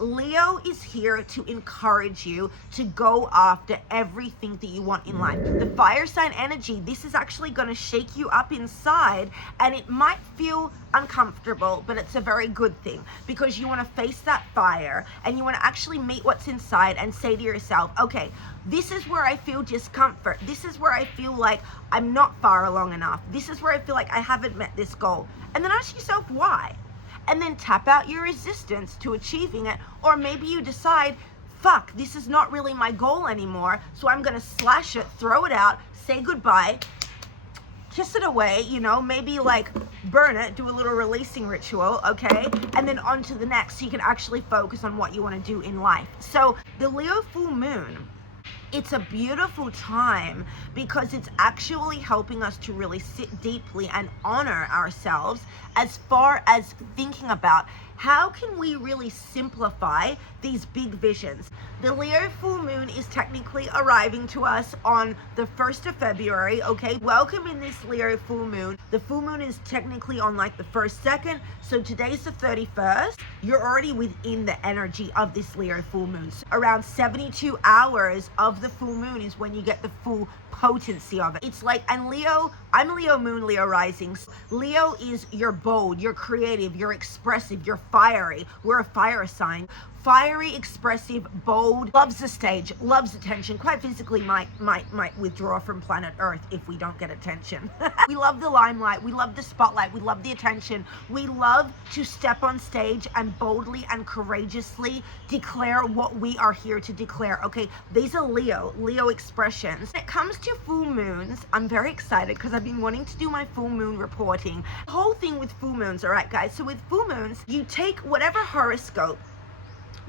Leo is here to encourage you to go after everything that you want in life. The fire sign energy, this is actually going to shake you up inside, and it might feel uncomfortable, but it's a very good thing, because you want to face that fire and you want to actually meet what's inside and say to yourself, okay, this is where I feel discomfort. This is where I feel like I'm not far along enough. This is where I feel like I haven't met this goal. And then ask yourself why. And then tap out your resistance to achieving it. Or maybe you decide, fuck, this is not really my goal anymore, so I'm gonna slash it, throw it out, say goodbye, kiss it away, you know, maybe like burn it, do a little releasing ritual, okay? And then on to the next, so you can actually focus on what you wanna do in life. So the Leo full moon, it's a beautiful time because it's actually helping us to really sit deeply and honor ourselves, as far as thinking about how can we really simplify these big visions. The Leo full moon is technically arriving to us on the 1st of February, okay? Welcome in this Leo full moon. The full moon is technically on like the 1st, 2nd, so today's the 31st. You're already within the energy of this Leo full moon. So around 72 hours of the full moon is when you get the full potency of it. It's like, and Leo, I'm Leo moon, Leo rising. Leo is you're bold, you're creative, you're expressive, you're fiery. We're a fire sign. Fiery, expressive, bold, loves the stage, loves attention, quite physically might withdraw from planet Earth if we don't get attention. We love the limelight, we love the spotlight, we love the attention. We love to step on stage and boldly and courageously declare what we are here to declare. Okay, these are Leo expressions. When it comes to full moons, I'm very excited because I've been wanting to do my full moon reporting. The whole thing with full moons, all right guys, so with full moons, you take whatever horoscope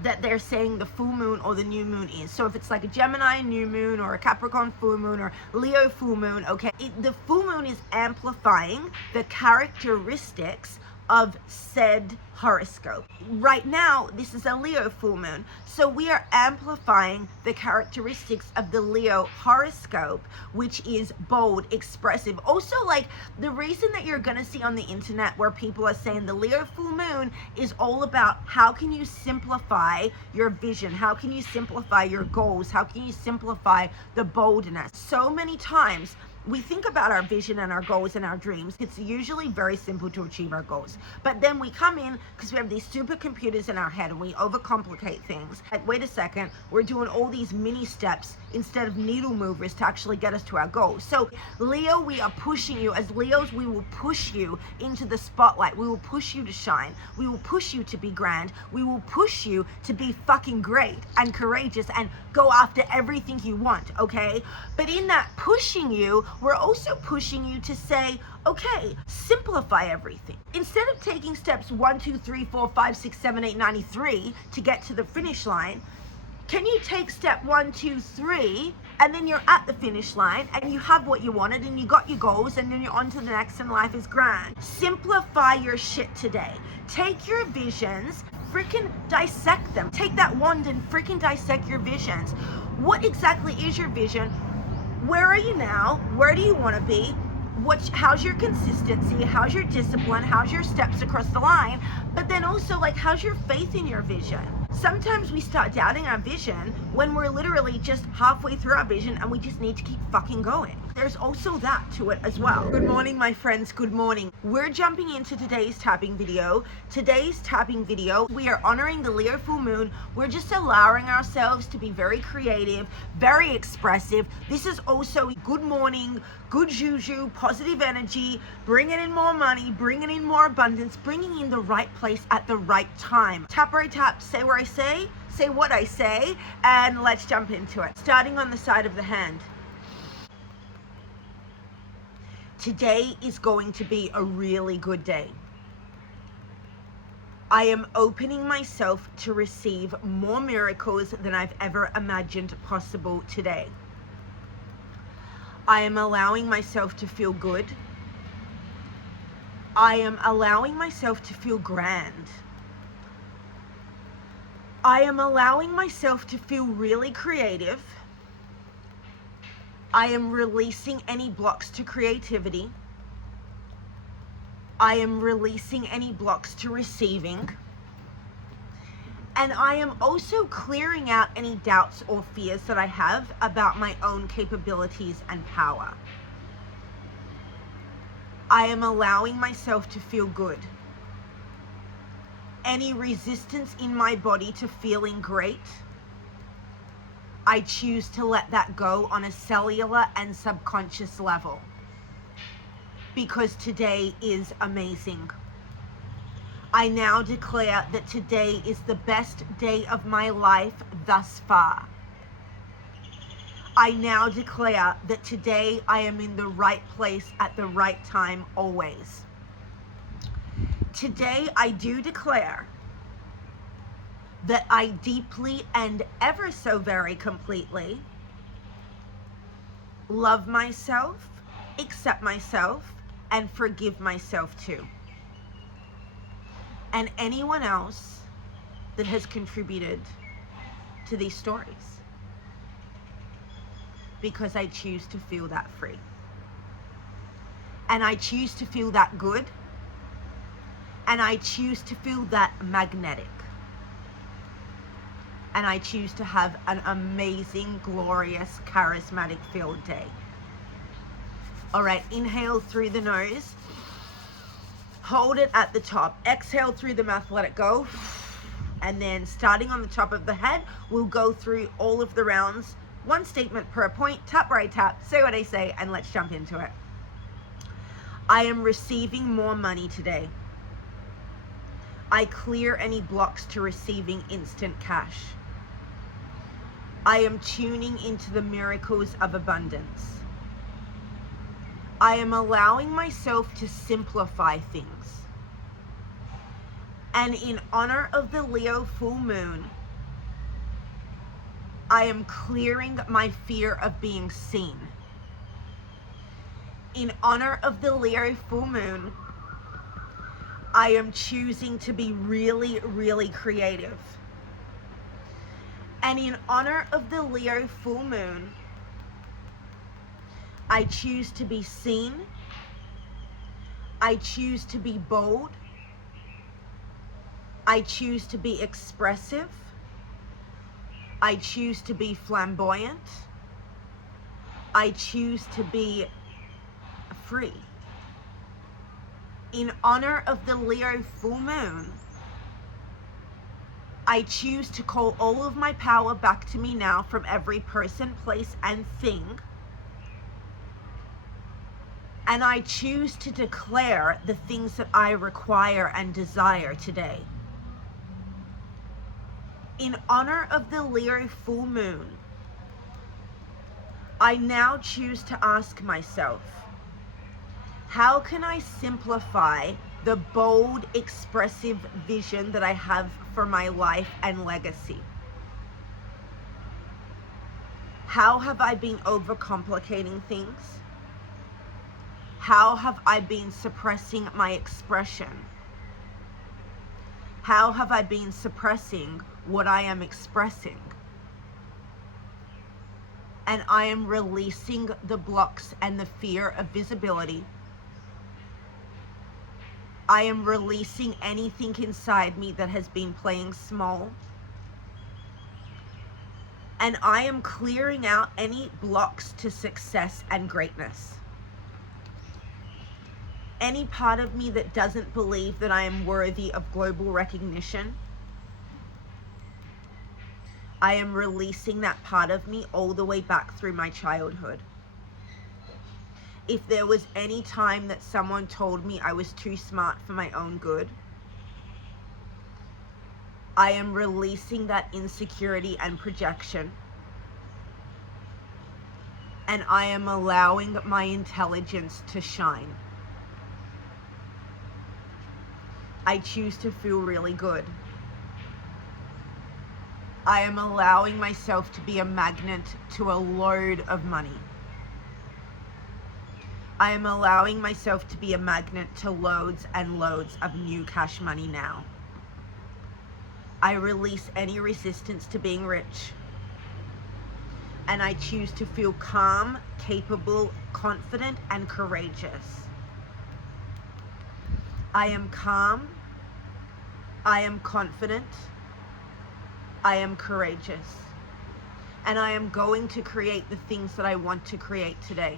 that they're saying the full moon or the new moon is. So if it's like a Gemini new moon or a Capricorn full moon or Leo full moon, okay, the full moon is amplifying the characteristics of said horoscope. Right now, this is a Leo full moon, so we are amplifying the characteristics of the Leo horoscope, which is bold, expressive. Also, like, the reason that you're gonna see on the internet where people are saying the Leo full moon is all about how can you simplify your vision, how can you simplify your goals, how can you simplify the boldness. So many times we think about our vision and our goals and our dreams. It's usually very simple to achieve our goals. But then we come in, because we have these supercomputers in our head and we overcomplicate things. Like, wait a second, we're doing all these mini steps instead of needle movers to actually get us to our goals. So Leo, we are pushing you. As Leos, we will push you into the spotlight. We will push you to shine. We will push you to be grand. We will push you to be fucking great and courageous and go after everything you want, okay? But in that pushing you, we're also pushing you to say, okay, simplify everything. Instead of taking steps 1, 2, 3, 4, 5, 6, 7, 8, 93 to get to the finish line, can you take step 1, 2, 3, and then you're at the finish line and you have what you wanted and you got your goals and then you're on to the next and life is grand. Simplify your shit today. Take your visions, freaking dissect them. Take that wand and freaking dissect your visions. What exactly is your vision? Where are you now? Where do you want to be? How's your consistency? How's your discipline? How's your steps across the line? But then also, like, how's your faith in your vision? Sometimes we start doubting our vision when we're literally just halfway through our vision and we just need to keep fucking going. There's also that to it as well. Good morning, my friends. Good morning. We're jumping into today's tapping video. Today's tapping video, we are honoring the Leo full moon. We're just allowing ourselves to be very creative, very expressive. This is also good morning, good juju, positive energy, bringing in more money, bringing in more abundance, bringing in the right place at the right time. Tap where I tap, say where I say what I say, and let's jump into it. Starting on the side of the hand. Today is going to be a really good day. I am opening myself to receive more miracles than I've ever imagined possible today. I am allowing myself to feel good. I am allowing myself to feel grand. I am allowing myself to feel really creative. I am releasing any blocks to creativity. I am releasing any blocks to receiving. And I am also clearing out any doubts or fears that I have about my own capabilities and power. I am allowing myself to feel good. Any resistance in my body to feeling great, I choose to let that go on a cellular and subconscious level, because today is amazing. I now declare that today is the best day of my life thus far. I now declare that today I am in the right place at the right time always. Today I do declare that I deeply and ever so very completely love myself, accept myself, and forgive myself too. And anyone else that has contributed to these stories, because I choose to feel that free. And I choose to feel that good. And I choose to feel that magnetic. And I choose to have an amazing, glorious, charismatic filled day. All right, inhale through the nose. Hold it at the top. Exhale through the mouth, let it go. And then starting on the top of the head, we'll go through all of the rounds. One statement per point. Tap where I tap, say what I say, and let's jump into it. I am receiving more money today. I clear any blocks to receiving instant cash. I am tuning into the miracles of abundance. I am allowing myself to simplify things. And in honor of the Leo full moon, I am clearing my fear of being seen. In honor of the Leo full moon, I am choosing to be really, really creative. And in honor of the Leo full moon, I choose to be seen. I choose to be bold. I choose to be expressive. I choose to be flamboyant. I choose to be free. In honor of the Leo full moon, I choose to call all of my power back to me now from every person, place, and thing. And I choose to declare the things that I require and desire today. In honor of the Leo full moon, I now choose to ask myself, how can I simplify the bold, expressive vision that I have for my life and legacy? How have I been overcomplicating things? How have I been suppressing my expression? How have I been suppressing what I am expressing? And I am releasing the blocks and the fear of visibility. I am releasing anything inside me that has been playing small. And I am clearing out any blocks to success and greatness. Any part of me that doesn't believe that I am worthy of global recognition, I am releasing that part of me all the way back through my childhood. If there was any time that someone told me I was too smart for my own good, I am releasing that insecurity and projection. And I am allowing my intelligence to shine. I choose to feel really good. I am allowing myself to be a magnet to a load of money. I am allowing myself to be a magnet to loads and loads of new cash money now. I release any resistance to being rich. And I choose to feel calm, capable, confident, and courageous. I am calm. I am confident. I am courageous. And I am going to create the things that I want to create today.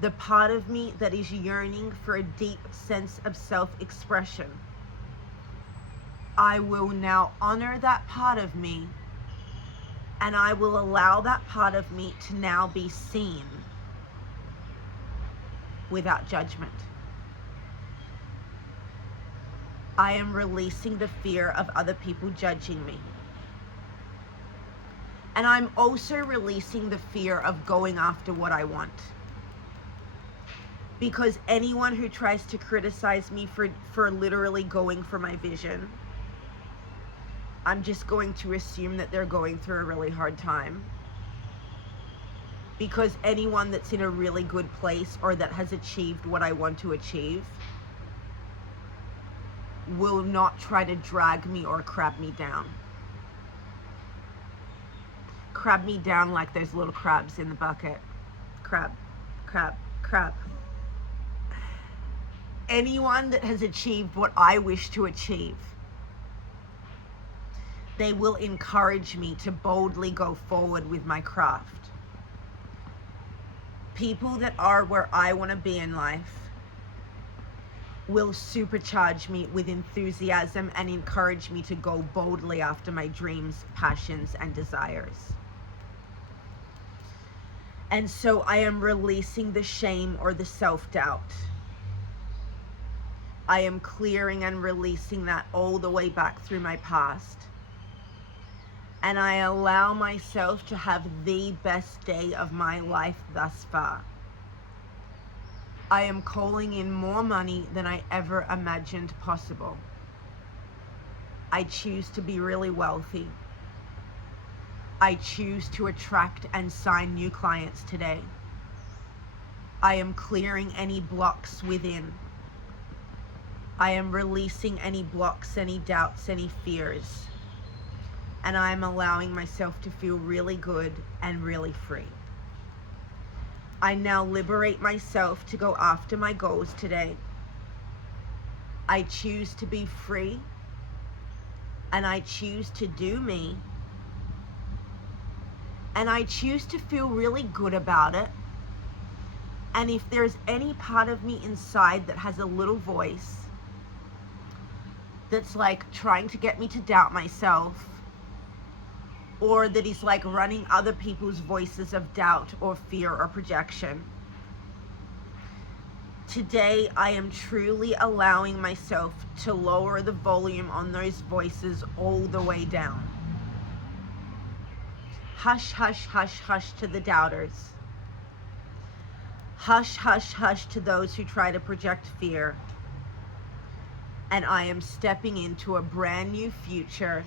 The part of me that is yearning for a deep sense of self-expression, I will now honor that part of me, and I will allow that part of me to now be seen without judgment. I am releasing the fear of other people judging me. And I'm also releasing the fear of going after what I want. Because anyone who tries to criticize me for literally going for my vision, I'm just going to assume that they're going through a really hard time. Because anyone that's in a really good place or that has achieved what I want to achieve will not try to drag me or crab me down. Crab me down like those little crabs in the bucket. Crab, crab, crab. Anyone that has achieved what I wish to achieve, they will encourage me to boldly go forward with my craft. People that are where I want to be in life will supercharge me with enthusiasm and encourage me to go boldly after my dreams, passions, and desires. And so I am releasing the shame or the self-doubt. I am clearing and releasing that all the way back through my past. And I allow myself to have the best day of my life thus far. I am calling in more money than I ever imagined possible. I choose to be really wealthy. I choose to attract and sign new clients today. I am clearing any blocks within. I am releasing any blocks, any doubts, any fears. And I am allowing myself to feel really good and really free. I now liberate myself to go after my goals today. I choose to be free, and I choose to do me, and I choose to feel really good about it. And if there's any part of me inside that has a little voice that's like trying to get me to doubt myself, or that is like running other people's voices of doubt or fear or projection, today I am truly allowing myself to lower the volume on those voices all the way down. Hush, hush, hush, hush to the doubters. Hush, hush, hush to those who try to project fear. And I am stepping into a brand new future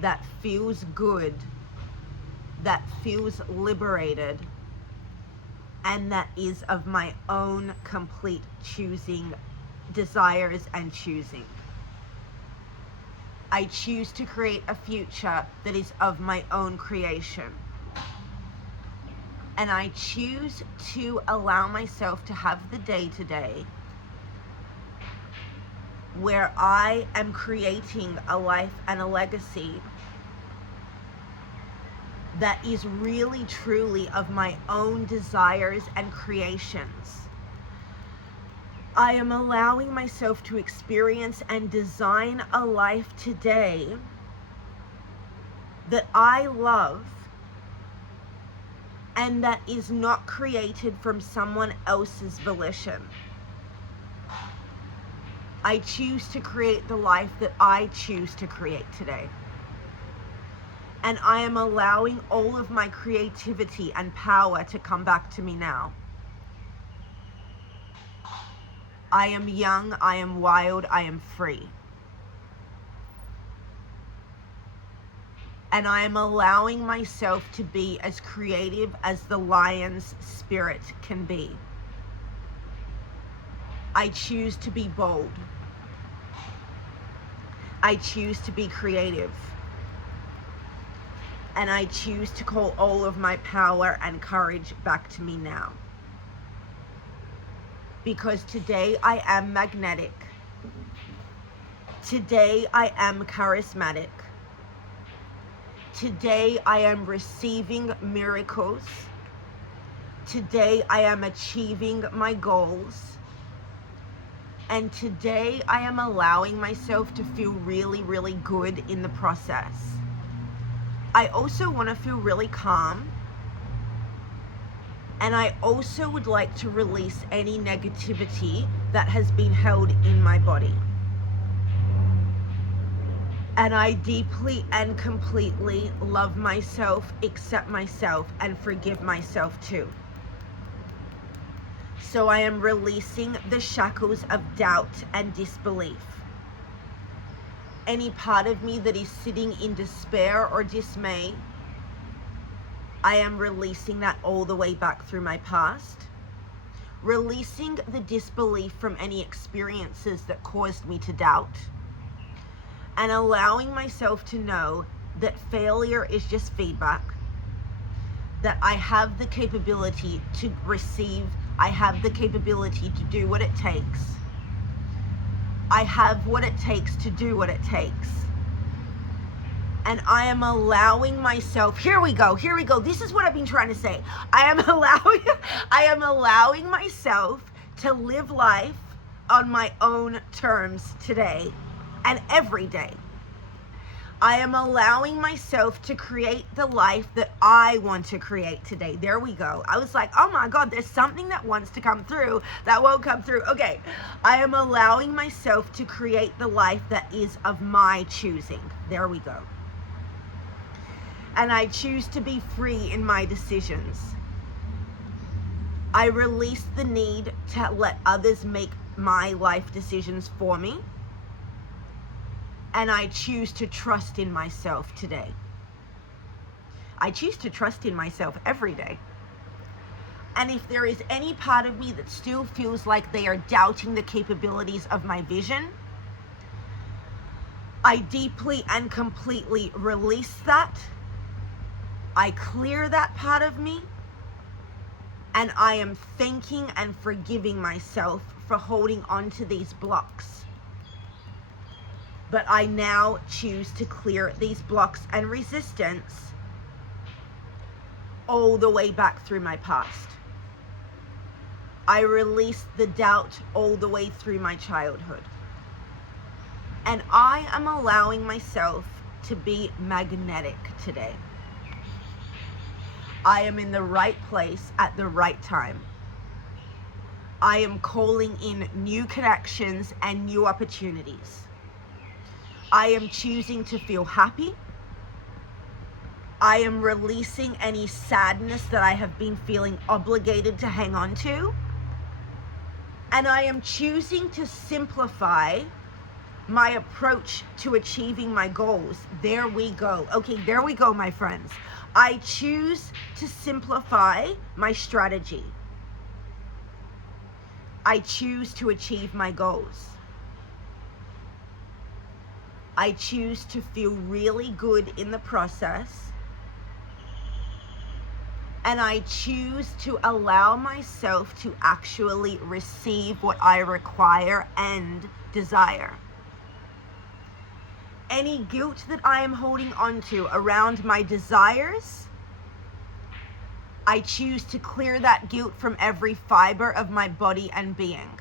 that feels good, that feels liberated, and that is of my own complete choosing, desires and choosing. I choose to create a future that is of my own creation. And I choose to allow myself to have the day today where I am creating a life and a legacy that is really truly of my own desires and creations. I am allowing myself to experience and design a life today that I love and that is not created from someone else's volition. I choose to create the life that I choose to create today. And I am allowing all of my creativity and power to come back to me now. I am young, I am wild, I am free. And I am allowing myself to be as creative as the lion's spirit can be. I choose to be bold. I choose to be creative. And I choose to call all of my power and courage back to me now. Because today I am magnetic. Today I am charismatic. Today I am receiving miracles. Today I am achieving my goals. And today I am allowing myself to feel really, really good in the process. I also want to feel really calm. And I also would like to release any negativity that has been held in my body. And I deeply and completely love myself, accept myself, and forgive myself too. So I am releasing the shackles of doubt and disbelief. Any part of me that is sitting in despair or dismay, I am releasing that all the way back through my past. Releasing the disbelief from any experiences that caused me to doubt. And allowing myself to know that failure is just feedback. That I have the capability to receive. I have the capability to do what it takes. I have what it takes to do what it takes. And I am allowing myself, here we go. This is what I've been trying to say. I am allowing myself to live life on my own terms today and every day. I am allowing myself to create the life that I want to create today. There we go. I was like, oh my God, there's something that wants to come through that won't come through. Okay. I am allowing myself to create the life that is of my choosing. There we go. And I choose to be free in my decisions. I release the need to let others make my life decisions for me. And I choose to trust in myself today. I choose to trust in myself every day. And if there is any part of me that still feels like they are doubting the capabilities of my vision, I deeply and completely release that. I clear that part of me. And I am thanking and forgiving myself for holding on to these blocks. But I now choose to clear these blocks and resistance all the way back through my past. I release the doubt all the way through my childhood. And I am allowing myself to be magnetic today. I am in the right place at the right time. I am calling in new connections and new opportunities. I am choosing to feel happy. I am releasing any sadness that I have been feeling obligated to hang on to. And I am choosing to simplify my approach to achieving my goals. There we go. Okay, there we go, my friends. I choose to simplify my strategy. I choose to achieve my goals. I choose to feel really good in the process. And I choose to allow myself to actually receive what I require and desire. Any guilt that I am holding on to around my desires, I choose to clear that guilt from every fiber of my body and being.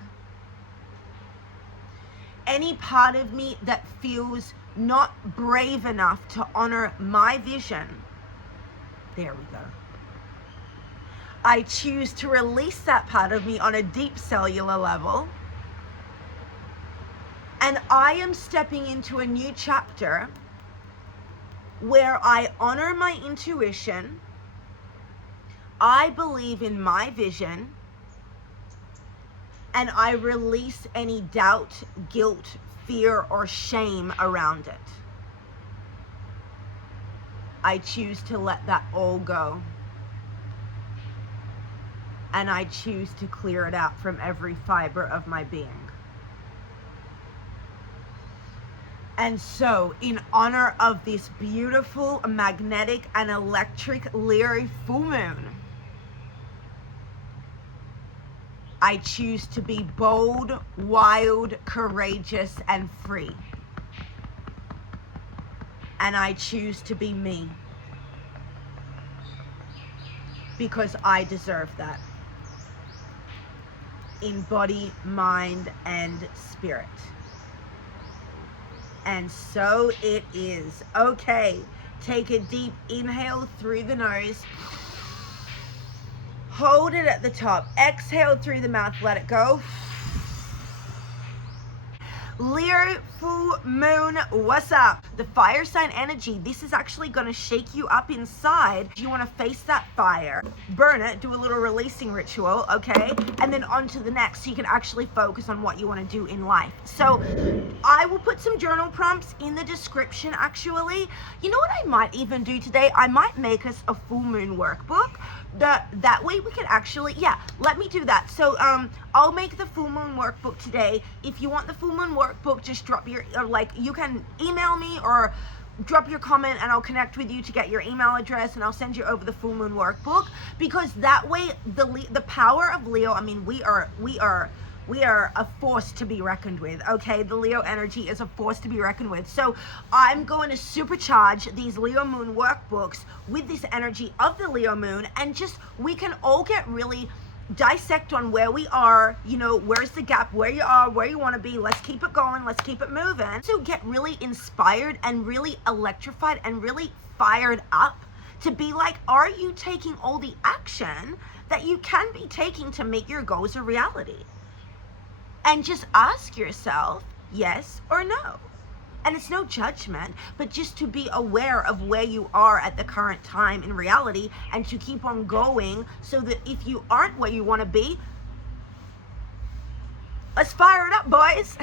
Any part of me that feels not brave enough to honor my vision, there we go. I choose to release that part of me on a deep cellular level. And I am stepping into a new chapter where I honor my intuition. I believe in my vision. And I release any doubt, guilt, fear, or shame around it. I choose to let that all go. And I choose to clear it out from every fiber of my being. And so, in honor of this beautiful, magnetic, and electric Leary full moon, I choose to be bold, wild, courageous, and free. And I choose to be me. because I deserve that. In body, mind, and spirit. And so it is. Okay, take a deep inhale through the nose. Hold it at the top. Exhale through the mouth, let it go. Leo, full moon, what's up? The fire sign energy, this is actually going to shake you up inside. You want to face that fire, burn it, do a little releasing ritual, okay? And then on to the next, so you can actually focus on what you want to do in life. So I will put some journal prompts in the description, actually. You know what I might even do today? I might make us a full moon workbook. That way we can actually, yeah, let me do that. So I'll make the full moon workbook today. If you want the full moon workbook, just drop your, you can email me or drop your comment and I'll connect with you to get your email address, and I'll send you over the full moon workbook, because that way the power of Leo, I mean, we are a force to be reckoned with, okay? The Leo energy is a force to be reckoned with. So I'm going to supercharge these Leo moon workbooks with this energy of the Leo moon, and just, we can all get really dissect on where we are, you know, where's the gap, where you are, where you want to be. Let's keep it going, let's keep it moving. So get really inspired and really electrified and really fired up to be like, are you taking all the action that you can be taking to make your goals a reality? And just ask yourself, yes or no. And it's no judgment, but just to be aware of where you are at the current time in reality, and to keep on going, so that if you aren't where you want to be, let's fire it up, boys.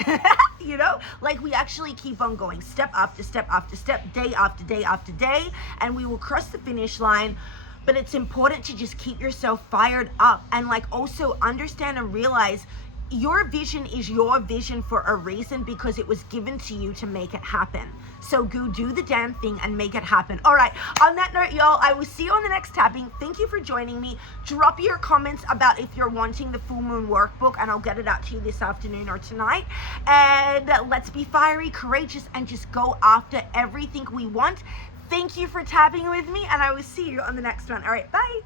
You know, like, we actually keep on going, step after step after step, day after day after day, and we will cross the finish line. But it's important to just keep yourself fired up, and like also understand and realize your vision is your vision for a reason, because it was given to you to make it happen. So go do the damn thing and make it happen. All right, on that note, y'all, I will see you on the next tapping. Thank you for joining me. Drop your comments about if you're wanting the full moon workbook, and I'll get it out to you this afternoon or tonight. And let's be fiery, courageous, and just go after everything we want. Thank you for tapping with me, and I will see you on the next one. All right, bye.